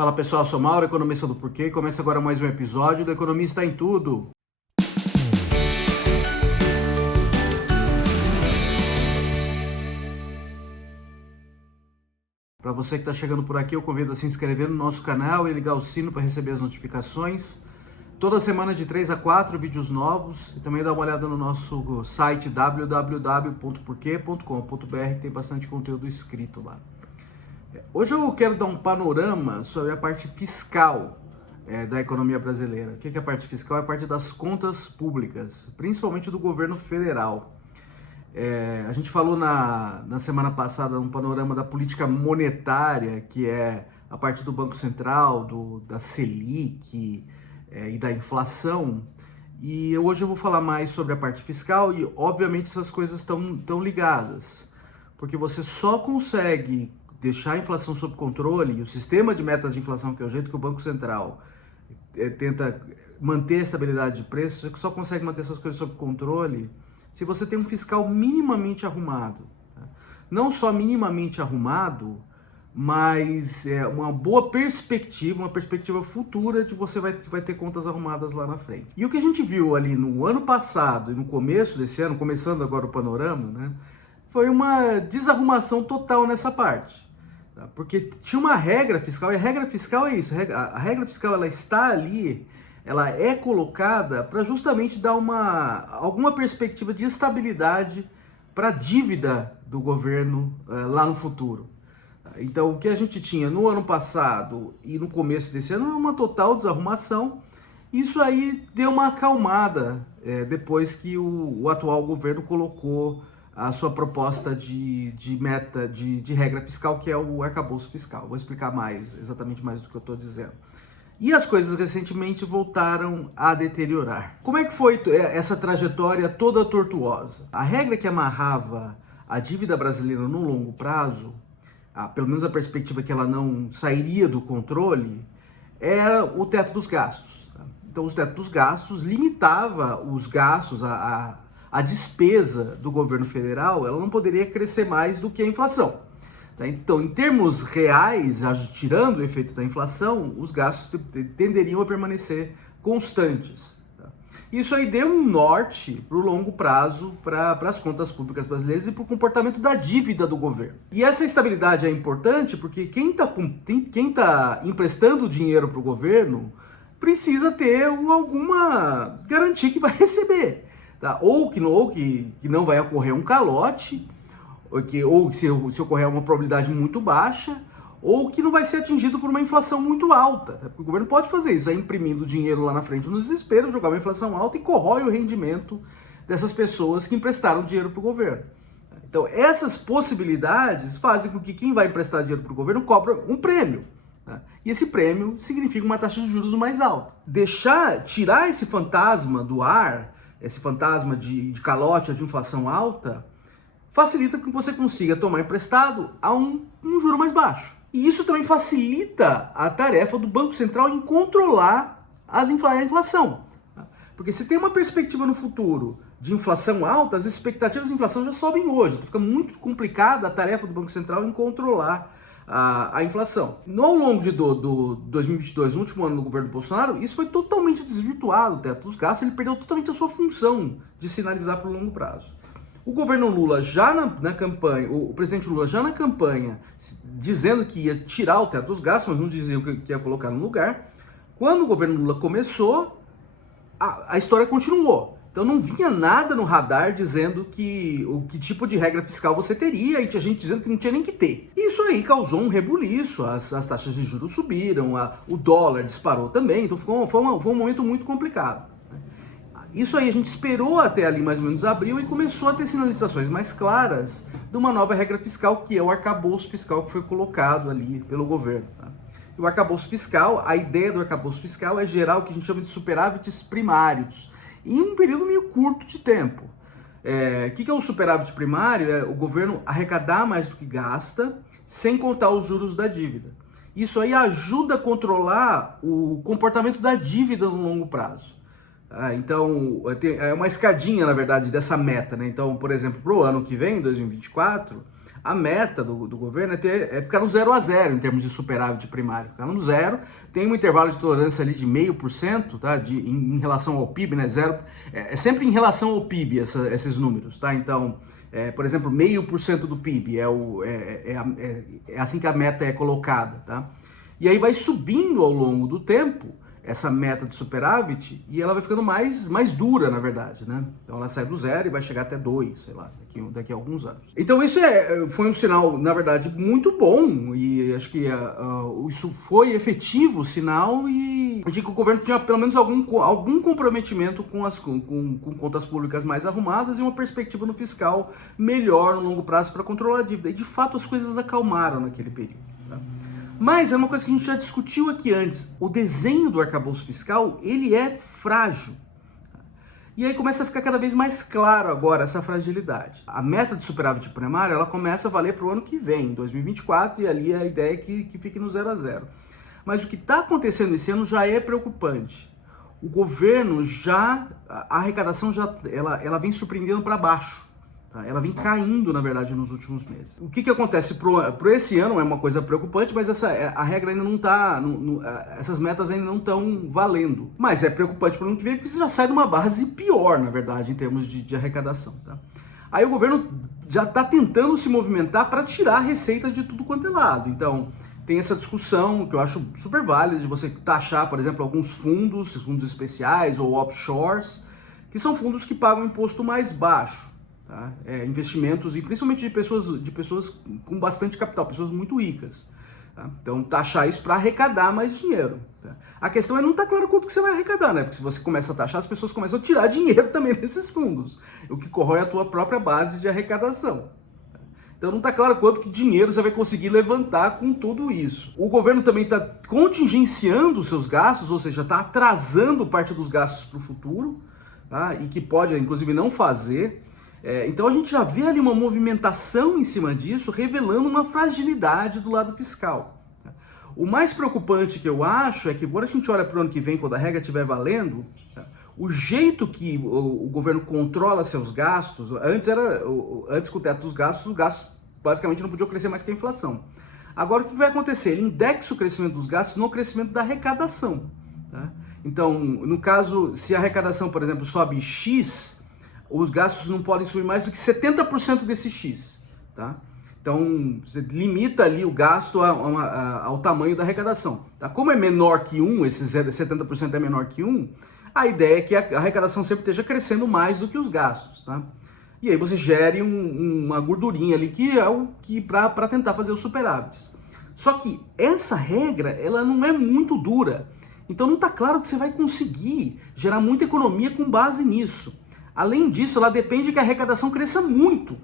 Fala pessoal, sou Mauro, economista do Porquê, e começa agora mais um episódio do Economista em Tudo. Para você que está chegando por aqui, eu convido a se inscrever no nosso canal e ligar o sino para receber as notificações. Toda semana de 3 a 4 vídeos novos e também dá uma olhada no nosso site www.porquê.com.br, tem bastante conteúdo escrito lá. Hoje eu quero dar um panorama sobre a parte fiscal da economia brasileira. O que é a parte fiscal? É a parte das contas públicas, principalmente do governo federal. A gente falou na semana passada um panorama da política monetária, que é a parte do Banco Central, da Selic e da inflação. E hoje eu vou falar mais sobre a parte fiscal e, obviamente, essas coisas estão ligadas, porque você só consegue deixar a inflação sob controle, e o sistema de metas de inflação, que é o jeito que o Banco Central tenta manter a estabilidade de preços, você só consegue manter essas coisas sob controle se você tem um fiscal minimamente arrumado. Não só minimamente arrumado, mas uma boa perspectiva, uma perspectiva futura de você vai ter contas arrumadas lá na frente. E o que a gente viu ali no ano passado e no começo desse ano, começando agora o panorama, né, foi uma desarrumação total nessa parte. Porque tinha uma regra fiscal, e a regra fiscal é isso, a regra fiscal ela está ali, ela é colocada para justamente dar alguma perspectiva de estabilidade para a dívida do governo lá no futuro. Então o que a gente tinha no ano passado e no começo desse ano é uma total desarrumação. Isso aí deu uma acalmada depois que o atual governo colocou a sua proposta de meta de regra fiscal, que é o arcabouço fiscal. Vou explicar exatamente mais do que eu estou dizendo. E as coisas recentemente voltaram a deteriorar. Como é que foi essa trajetória toda tortuosa? A regra que amarrava a dívida brasileira no longo prazo, pelo menos a perspectiva que ela não sairia do controle, era o teto dos gastos. Então, o teto dos gastos limitava os gastos, a despesa do governo federal, ela não poderia crescer mais do que a inflação. Então, em termos reais, tirando o efeito da inflação, os gastos tenderiam a permanecer constantes. Isso aí deu um norte para o longo prazo para as contas públicas brasileiras e para o comportamento da dívida do governo. E essa estabilidade é importante porque quem está emprestando dinheiro para o governo precisa ter alguma garantia que vai receber. Ou que não vai ocorrer um calote, ou se ocorrer uma probabilidade muito baixa, ou que não vai ser atingido por uma inflação muito alta. Porque o governo pode fazer isso, imprimindo dinheiro lá na frente no desespero, jogar uma inflação alta e corrói o rendimento dessas pessoas que emprestaram dinheiro para o governo. Então, essas possibilidades fazem com que quem vai emprestar dinheiro para o governo cobra um prêmio. E esse prêmio significa uma taxa de juros mais alta. Tirar esse fantasma do ar, esse fantasma de calote ou de inflação alta, facilita que você consiga tomar emprestado a um juro mais baixo. E isso também facilita a tarefa do Banco Central em controlar a inflação. Porque se tem uma perspectiva no futuro de inflação alta, as expectativas de inflação já sobem hoje. Então fica muito complicada a tarefa do Banco Central em controlar a inflação. Ao longo de 2022, no último ano do governo Bolsonaro, isso foi totalmente desvirtuado, o teto dos gastos, ele perdeu totalmente a sua função de sinalizar para o longo prazo. O governo Lula já na campanha, o presidente Lula já na campanha, dizendo que ia tirar o teto dos gastos, mas não dizia o que ia colocar no lugar. Quando o governo Lula começou, a história continuou. Então não vinha nada no radar dizendo que tipo de regra fiscal você teria, e tinha gente dizendo que não tinha nem que ter. Isso aí causou um rebuliço, as taxas de juros subiram, o dólar disparou também, então foi um momento muito complicado. Isso aí a gente esperou até ali mais ou menos abril e começou a ter sinalizações mais claras de uma nova regra fiscal, que é o arcabouço fiscal que foi colocado ali pelo governo. E o arcabouço fiscal, a ideia do arcabouço fiscal é gerar o que a gente chama de superávites primários, em um período meio curto de tempo. O que é o superávit primário? É o governo arrecadar mais do que gasta, sem contar os juros da dívida. Isso aí ajuda a controlar o comportamento da dívida no longo prazo. Então, é uma escadinha, na verdade, dessa meta, né? Então, por exemplo, para o ano que vem, 2024, A meta do governo é ficar no 0 a 0 em termos de superávit primário. Ficar no zero, tem um intervalo de tolerância ali de 0,5%, tá? Em relação ao PIB, né? Zero, é sempre em relação ao PIB esses números, tá? Então, por exemplo, 0,5% do PIB é assim que a meta é colocada, tá? E aí vai subindo ao longo do tempo essa meta de superávit e ela vai ficando mais dura, na verdade, né? Então ela sai do 0 e vai chegar até 2, sei lá, daqui a alguns anos. Então isso foi um sinal, na verdade, muito bom e acho que isso foi efetivo, sinal e de que o governo tinha pelo menos algum comprometimento com contas públicas mais arrumadas e uma perspectiva no fiscal melhor no longo prazo para controlar a dívida. E de fato as coisas acalmaram naquele período, tá? Mas é uma coisa que a gente já discutiu aqui antes. O desenho do arcabouço fiscal, ele é frágil. E aí começa a ficar cada vez mais claro agora essa fragilidade. A meta de superávit primário, ela começa a valer para o ano que vem, 2024, e ali a ideia é que fique no 0 a 0. Mas o que está acontecendo esse ano já é preocupante. O governo a arrecadação ela vem surpreendendo para baixo. Tá? Ela vem caindo, na verdade, nos últimos meses. O que acontece para esse ano é uma coisa preocupante, mas a regra ainda não está, essas metas ainda não estão valendo. Mas é preocupante para o ano que vem, porque você já sai de uma base pior, na verdade, em termos de arrecadação. Tá? Aí o governo já está tentando se movimentar para tirar a receita de tudo quanto é lado. Então, tem essa discussão que eu acho super válida de você taxar, por exemplo, alguns fundos especiais ou offshores, que são fundos que pagam imposto mais baixo. Tá? Investimentos, e principalmente de pessoas com bastante capital, pessoas muito ricas. Tá? Então, taxar isso para arrecadar mais dinheiro. Tá? A questão é não estar claro quanto que você vai arrecadar, né? Porque se você começa a taxar, as pessoas começam a tirar dinheiro também desses fundos, o que corrói a tua própria base de arrecadação. Tá? Então, não está claro quanto que dinheiro você vai conseguir levantar com tudo isso. O governo também está contingenciando os seus gastos, ou seja, está atrasando parte dos gastos para o futuro, tá? E que pode, inclusive, não fazer. Então a gente já vê ali uma movimentação em cima disso, revelando uma fragilidade do lado fiscal. O mais preocupante que eu acho é que quando a gente olha para o ano que vem, quando a regra estiver valendo, o jeito que o governo controla seus gastos, antes com o teto dos gastos, os gastos basicamente não podiam crescer mais que a inflação. Agora o que vai acontecer? Ele indexa o crescimento dos gastos no crescimento da arrecadação. Tá? Então, no caso, se a arrecadação, por exemplo, sobe X, os gastos não podem subir mais do que 70% desse X, tá? Então, você limita ali o gasto ao tamanho da arrecadação. Tá? Como é menor que 1, esse 70% é menor que 1, a ideia é que a arrecadação sempre esteja crescendo mais do que os gastos, tá? E aí você gere uma gordurinha ali para tentar fazer os superávites. Só que essa regra, ela não é muito dura. Então não está claro que você vai conseguir gerar muita economia com base nisso. Além disso, ela depende que a arrecadação cresça muito.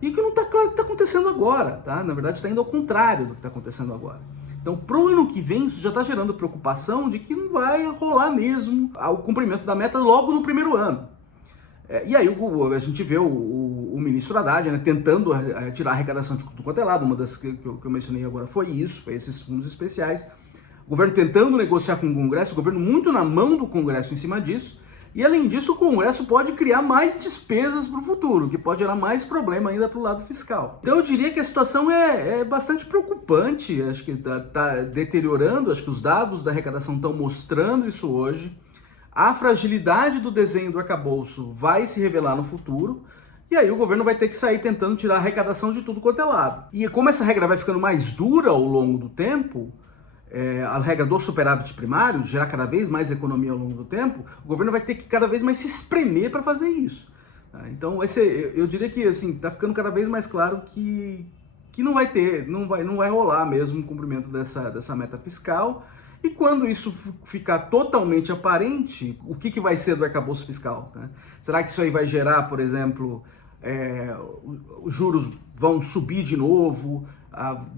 E que não está claro o que está acontecendo agora, tá? Na verdade, está indo ao contrário do que está acontecendo agora. Então, para o ano que vem, isso já está gerando preocupação de que não vai rolar mesmo o cumprimento da meta logo no primeiro ano. E aí a gente vê o ministro Haddad, né, tentando tirar a arrecadação de tudo quanto é lado. Uma das que eu mencionei agora foi esses fundos especiais. O governo tentando negociar com o Congresso, o governo muito na mão do Congresso em cima disso. E além disso, o Congresso pode criar mais despesas para o futuro, que pode gerar mais problema ainda para o lado fiscal. Então eu diria que a situação é bastante preocupante, acho que está deteriorando, acho que os dados da arrecadação estão mostrando isso hoje. A fragilidade do desenho do arcabouço vai se revelar no futuro, e aí o governo vai ter que sair tentando tirar a arrecadação de tudo quanto é lado. E como essa regra vai ficando mais dura ao longo do tempo, a regra do superávit primário, gerar cada vez mais economia ao longo do tempo, o governo vai ter que cada vez mais se espremer para fazer isso. Tá? Então eu diria que assim, está ficando cada vez mais claro que não vai rolar mesmo o cumprimento dessa meta fiscal. E quando isso ficar totalmente aparente, o que vai ser do arcabouço fiscal? Né? Será que isso aí vai gerar, por exemplo, os juros vão subir de novo?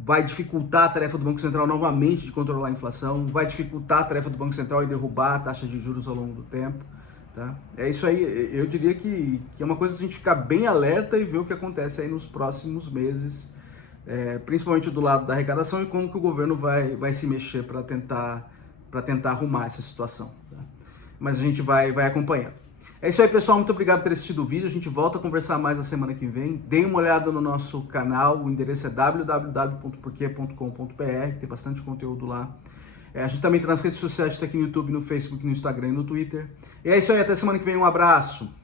Vai dificultar a tarefa do Banco Central novamente de controlar a inflação, vai dificultar a tarefa do Banco Central em derrubar a taxa de juros ao longo do tempo. Tá? É isso aí, eu diria que é uma coisa de a gente ficar bem alerta e ver o que acontece aí nos próximos meses, principalmente do lado da arrecadação e como que o governo vai se mexer para tentar arrumar essa situação. Tá? Mas a gente vai acompanhando. É isso aí, pessoal. Muito obrigado por ter assistido o vídeo. A gente volta a conversar mais na semana que vem. Deem uma olhada no nosso canal. O endereço é www.porquê.com.br, que tem bastante conteúdo lá. A gente também está nas redes sociais, está aqui no YouTube, no Facebook, no Instagram e no Twitter. E é isso aí. Até semana que vem. Um abraço.